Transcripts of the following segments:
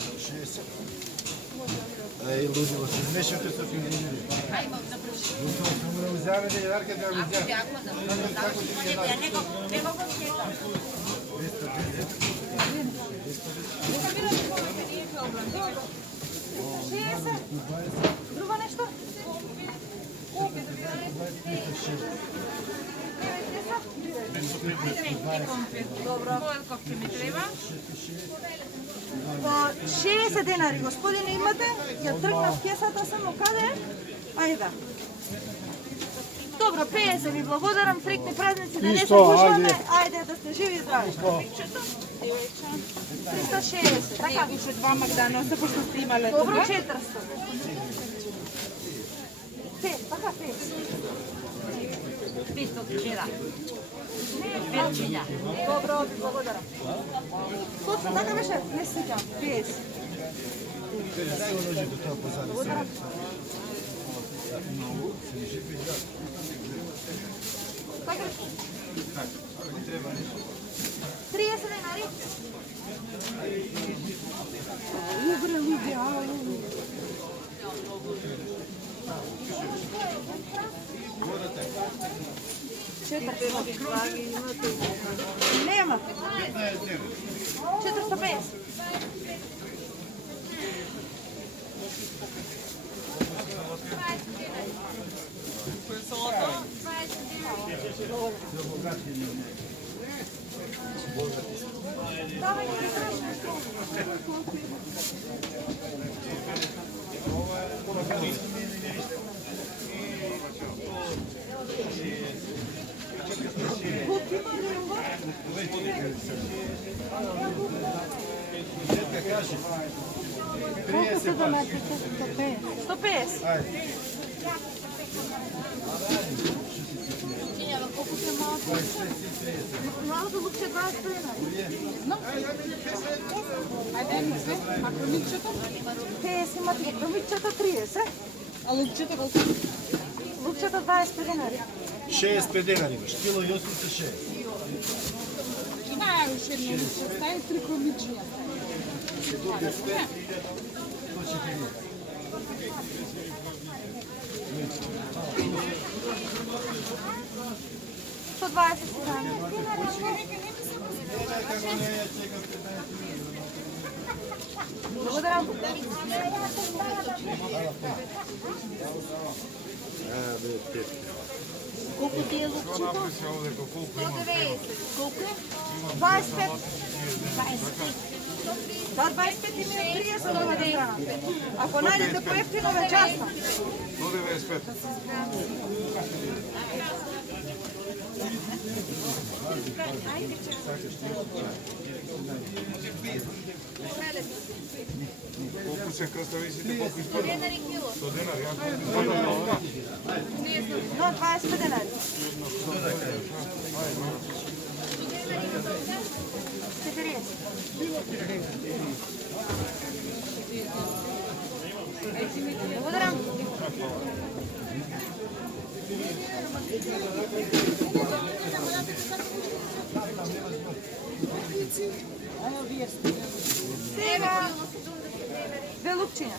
60. Ej, ludilo se, нещото са фигурини. Но това му не взяме да ярка да го взяме. Kako ti je dati? 60. Друго нещо? Dobro. Koliko mi treba? 60 денари, господине, имате? Ја тргнав кесата само каде? Ајде. Добро, 50 ви благодарам, среќни празници, да не се гушваме. Ајде, да сте живи и здрави. 360. Така više dva Magdanosa, pošto ste imale Добро, toga. 400. 5, така 5. 500 žira. Добро, ви благодарам. Точно така беше, не се сеќам. 50. Дай го ножи до това позади. Благодарам. Така. 30 денари. Добре, луѓе, Нема. 450. Колко се замесите? 150. Колко се малко? Малко лукче 20 денари. A kromikčето? 50 имате, крумичета 30. A lukčето koliko? Лукчета 25 денари. 65 денари имаш, кило и 86. Ima još jedno lukče, stavim 3 kromičija. Добре, 5, 140. Благодарам. Колко ти е лукчето? 190. Колко е? 25. 25. Да, 25 и ми е 30 на екрана. Ако найдете по-ефтино, вече асна. 195. Колко се кръставиците? Колко изпълно? 100 денари кило. 100 денари. Но 20 денари. 40. Благодарам. Сега две лукчиња.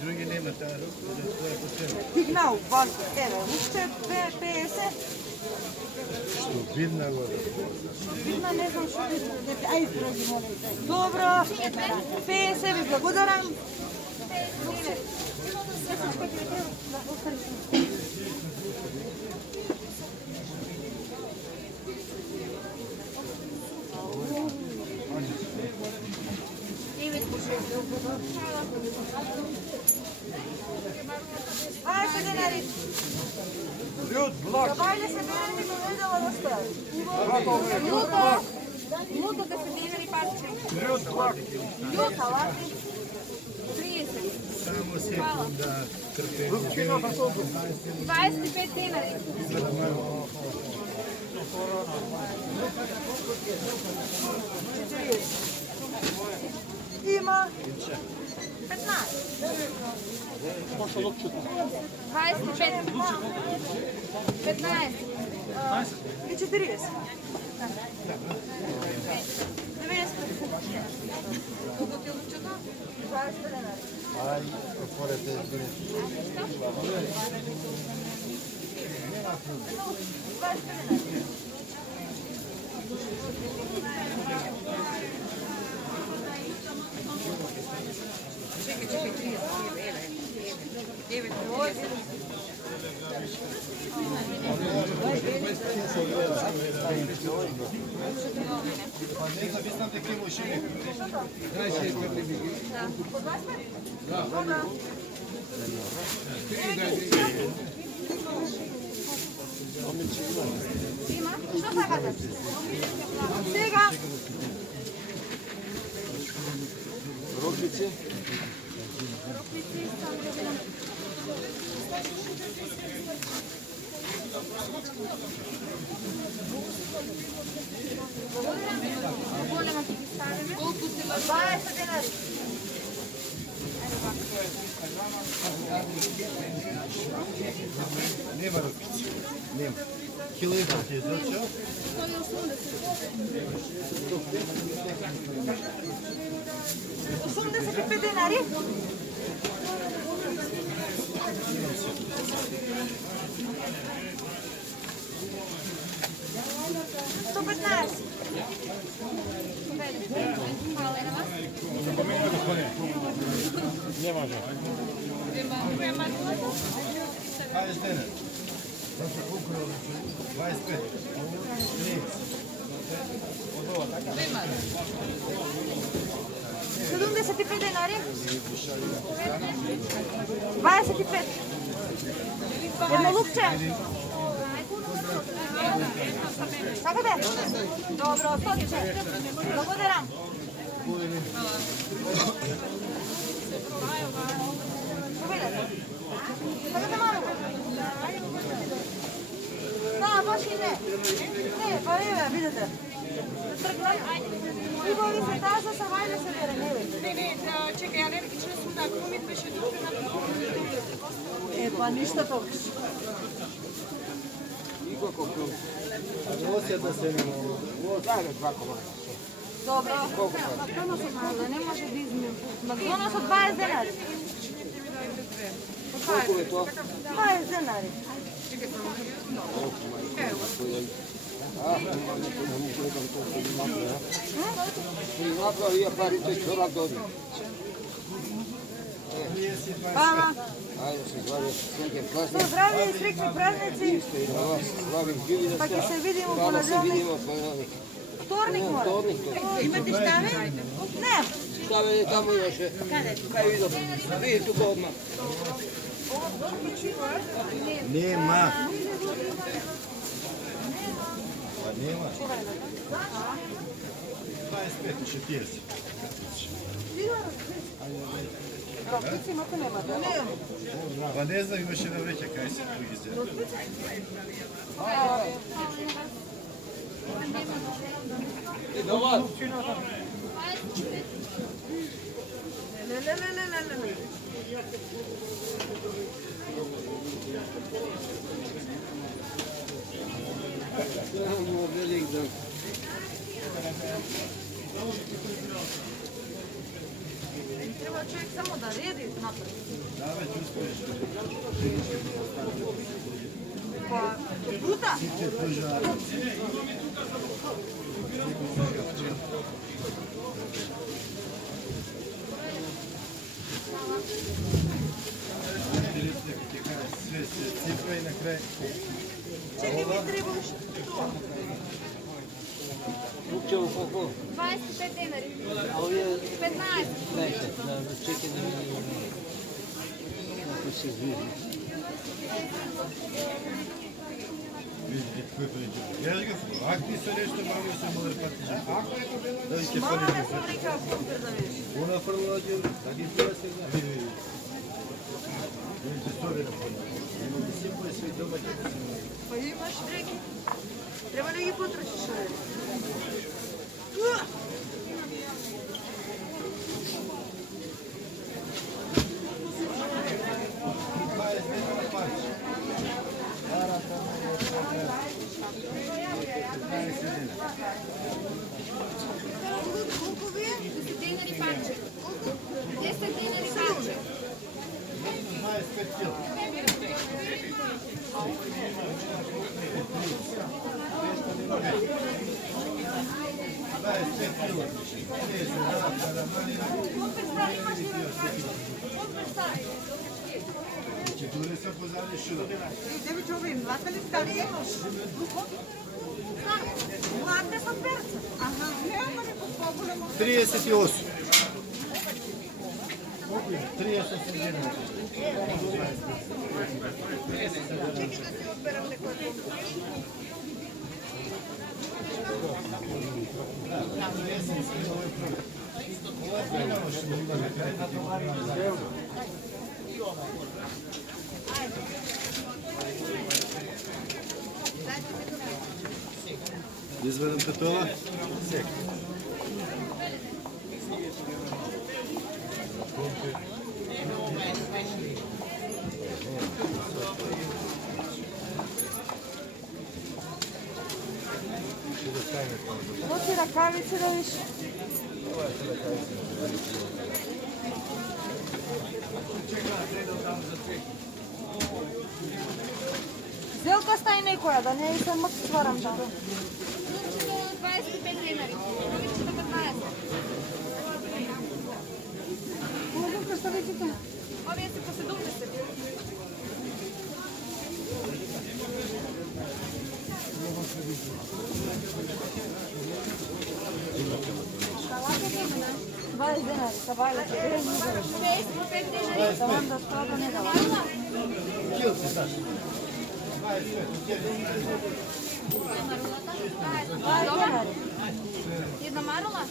Други нема таа тоа е последно. Пигнал, вазко, еве, лукче 2,50. Што видна го. Видно, не знам што видно. Ајде, други, молим те. Добро, 50 ви благодарам. Ајде, денари. Забавлja se денари, но не дала да стави. Луто да се денари парче. Луто, лати. 30. Само секунда, трпение. 25 денари. Има 15. 25. 15. И 40. 90. Колко ти лучето? 20 денари. Ай, отворете билет. 20 денари. Pa ne znam, vi znate kje mušine. По 25? Добре. Има? Що сакате? Сега. Роквици? Роквици само да видам. По-голема ти ги ставяме. Колко се 20 денари. Nema rokvici. Nema. Kilogram ti je začeo? 85 денари. Сто 15. Nie može. 20 denar. 25. 75 денари. 25. Едно лукче. Сакате? Добро, стотиче. Благодарам. Победете. Сакате малко? Да, баш и не. Не, па не, видите. Тръгнат. Хубави се таза, са хайде се бере, не бе. Не, чекай, алергична съм, да, ако ми беше тук на Па ништа толкова. Osjeta se ne mogu. Dobro. Да не може да измем. Макдоналдс от 20 денари. Колко е то? 20 денари. Napravio parite čorak dođe. Vama. Ajde se zdravi, srećan Sve praznik. zdravlje i srećni praznici. Isto i na vas, slavim živine Pa će se vidimo u Hvala se ponedjeljak. vidimo ponedjeljak. Вторник мора. Вторник, Имате ставе? Не. Stavljen je tamo još. Kaj vidim? Vidi tu odmah. Nema. Pa nema. 25 ще 50. Роквици имате нема, да? Не. Pa ne znam, imaš jedna vreća kaj se tu izgleda. Dobar. Не. Velik dan. Treba čovjek samo da redi napred. Da, već uspiješ. Pa, puta. Te požari. Sve se cifra i na kraj. Čekaj, mi treba još to. Lukčevo koliko? 25 dinari. A ovdje 15. dajte, čekaj da vidimo. Kako se zvidi. Vidite kako pređe. Ja ga ako ti se nešto malo se mora patići. Da li će Мама fali не съм рекал купир да видиш. Ona prvođe, da bi to se zna. Vidite story na fali. Сипо е sve domaće da se mora. Па имаш дреки. Трябва ли ги потрошиш? Колко ви е? Дори са позади шура. Деви човек, млада ли стали? Млада са перца. Ага, няма ли по-голямо? 38. 37. Изведем катова? Сек. Носи ръкавици да виж. Зелка стай некоя, да не се мък сварам там. 25 денари. Другите 15. Колко представителите? Овие се по 70. Двадесет денари, кабайла се бере. 25 денари. Таван да стоя да не дава. Килки, Саша. 20 денари. Една марула?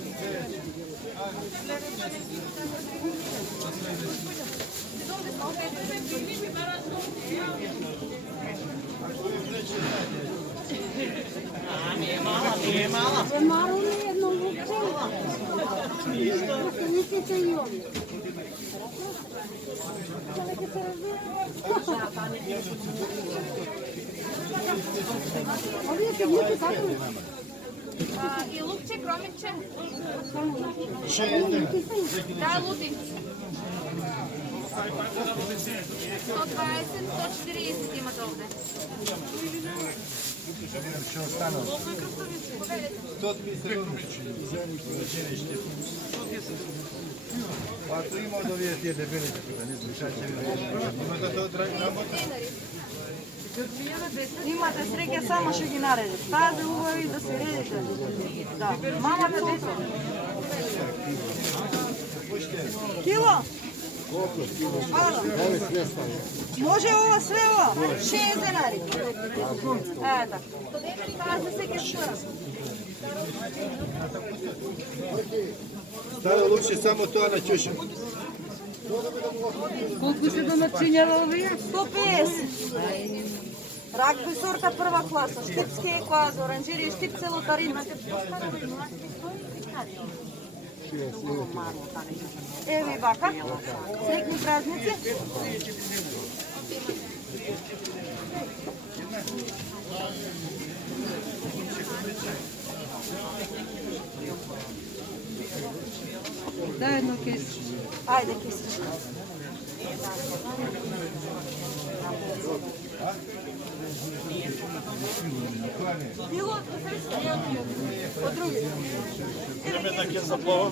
Марули едно лукче. Останите се и ови. Човека се разбира. Овие се вијате како ли? И лукче, кромиче. Да, лутинци. 120, 140 имате овде. Ще остана. 130 ученички. Ако има да видят тия дебелите тук, не слушайте. Имате да работа? Имате среќа, само ще ги наредите. Тази убави да се редите. Да. Мамата дете. Кило? Ало. Може ова све ова? 6 денари. Ето. Тази се ке скора. Стара лучше само тоа на чуша. Колку се домачињава овие? 150. Рагби сорта прва класа, Штипски екваз, оранжери, Штипце лотарина. Еви бака, среќни празници. Да, едно кес. Ајде, кисичка. Било од други. Идеме на кеса плова.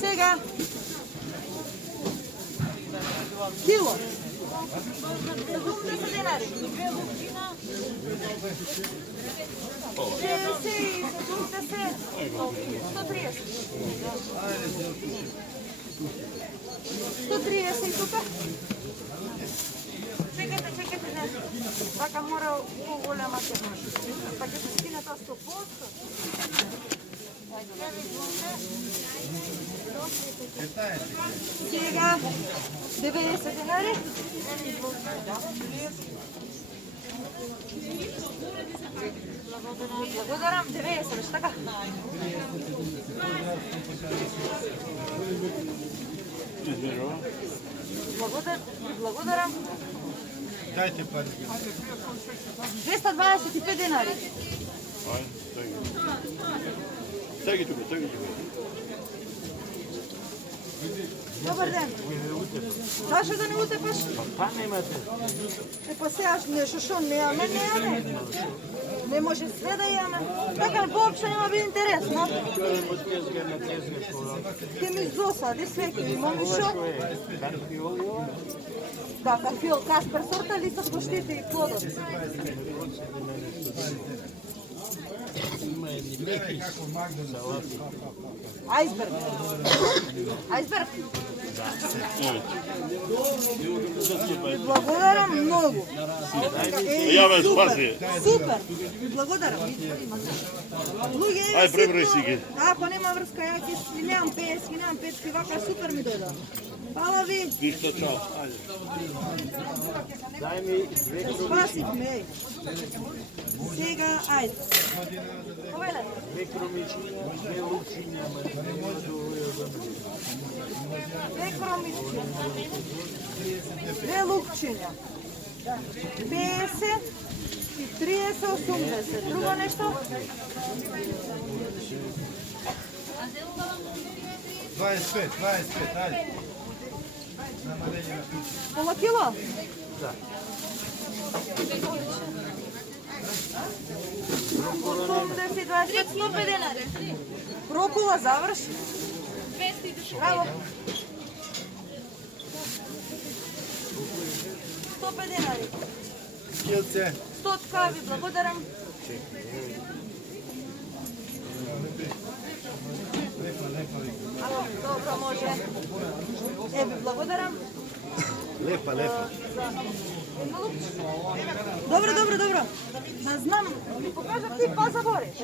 Сега. Кило. 70 денари. 60, 70, 130. 130 и тука. Чекайте, чекайте, не. Така мора по-голяма тема. Па ќе се скине тоа 100%. Сега 90 денари. Благодарам, 90, беше така? Благодарам. Дайте пари. 225 денари. Теги тука, теги тука. Добър ден. Защо да не утепаш? Па немате. Па сега нещо, що нямаме, нямаме. Не може sve да имаме. Така, въобще няма би интересно. Те ми досади sve, ке имаме шо. Да, карфил, Каспер, сорта ли са кощите и плодът? Айсберг. Айсберг. Благодаря много. Я ме спаси. Супер. Благодаря. Ай, преброи си ги. Ако нема връзка, я ги нямам 50, нямам 5, вака супер ми дойда. Hvala vi. Нищо, чао. Дай ми две Спасихме. Сега, айде. Повеле. две кромички, две лучиня, Две кромички. Две лукчиня. 50 и 30, 80. Друго нещо? 25, ajde. Намаление на ключ. Пола кило? Да. 80, 25, 100 денари. Рокула, завърши. Браво. 100 денари. Килце. 100 ткави, благодарам. Ало, добро, може. Еби, благодарам. Лепа. Добро. Да знам, ми покажа ти па забориш.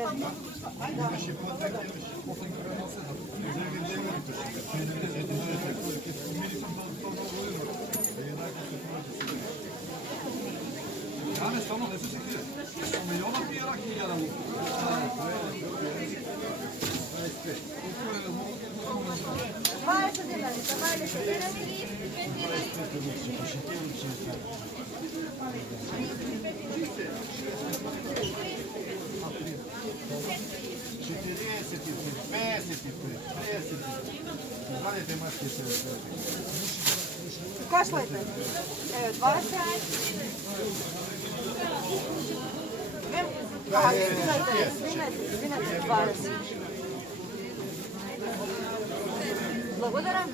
Кашлайте. 20. Извинете, 20. Благодаря.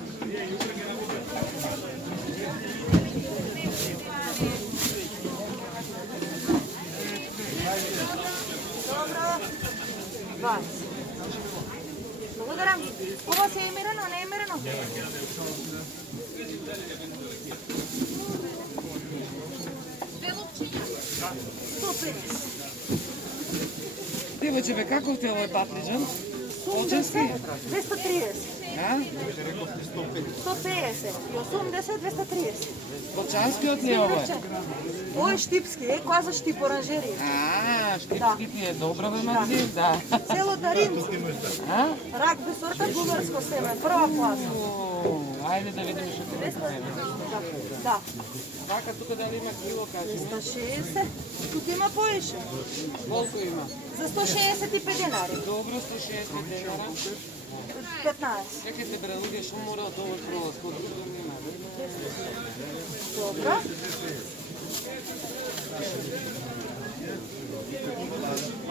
Добро. 20. Благодаря. Това се е мерено, не е мерено? Супер. Девоче, бе, каков ти е овој патлиџан? Полчански? 230. А? 150 и 80, 230. Полчанскиот ли е овој? Ovo je štipski, kvaza štip oranžerije. А, штипски ти е добро, бе, Мадзив, да. Селото Римски. А? Рак без сорта, бугарско семе, прва класа. О, ајде да видиме што ти е. Да. Вака тука дали има кило, кажи ми? 160. Тук има повише. Колко има? За 165 денари. Добро, 160 денара. 15. Чекайте, бре, луѓе, што мора од овој пролаз, кod друго нема. Dobro.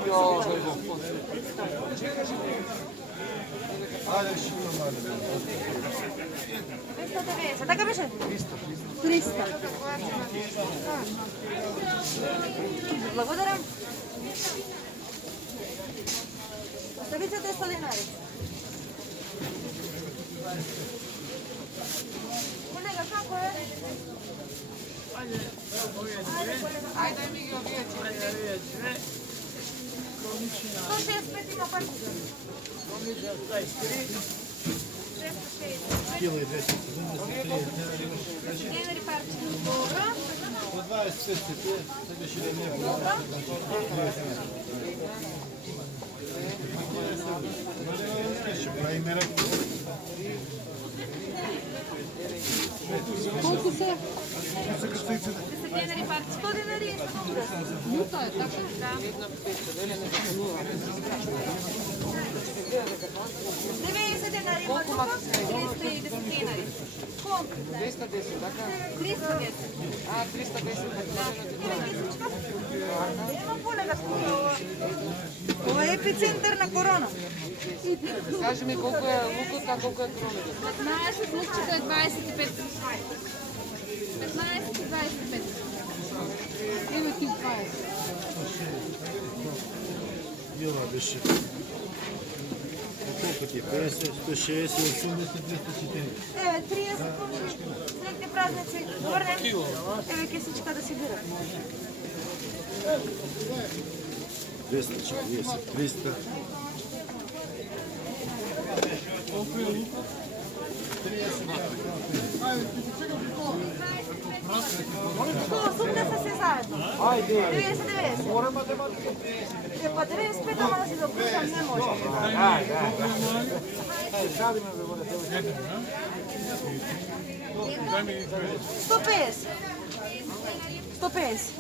Јо, 290. Така беше? 300. Благодарам. Оставите 200 денари. Колега, како е? Ajde mi ga obijeći. 165 ima patika. 660. Кило и 200. Денari парче. Dobro. По 20 цвети, сега ще да не е много. Ще правим мерак. Колку се? 10 денari парче. 100 денари и 100. Ну, тоа е така. Да. Една пече, дали не се нула. 90 денари има тука. 310 денари. Колко? 210, така? 310. А, 310. Има кисичка? Има полега скоро. Това е епицентър на корона. Кажи ми колко е лукът, а колко е кромите. 15 лукчета е 25. 15 и 25. Има ти 20. Мила беше. Колко ти? 50, 160, 80, 240. 30 помни. Средни празници. Върнем. Еве кисичка да си бира. 240, 300. Осумдесет се заедно. 90. Мора математика. Па 95, ама да си допускам, не може. 150. 150.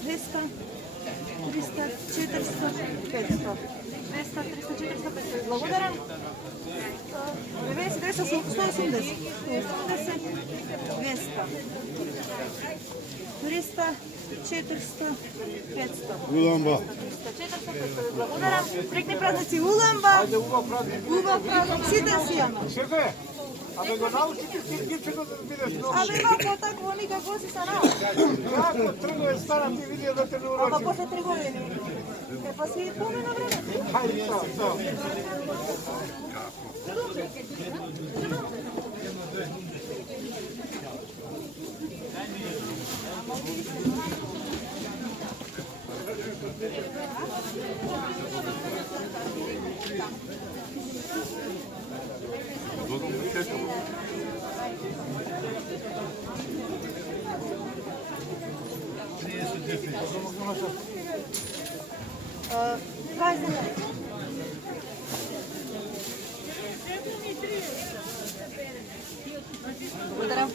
200, 300, 400, 500. 200, 300, 400, 500. Благодаря. 90, 200, 180. 180, 200. 300, 400, 500. Уламба. 400, 500. Благодаря. Прекни празници. Уламба. Убав празник. Сите си яма. Шефе, абе го научите си гипчето да бидеш много. Абе вако такво никако си са научи. Kako trguje stara ti vidio da te ne Ама uroči. после 3 години. Е, па си помена време. Hajde to, to. Благодаря.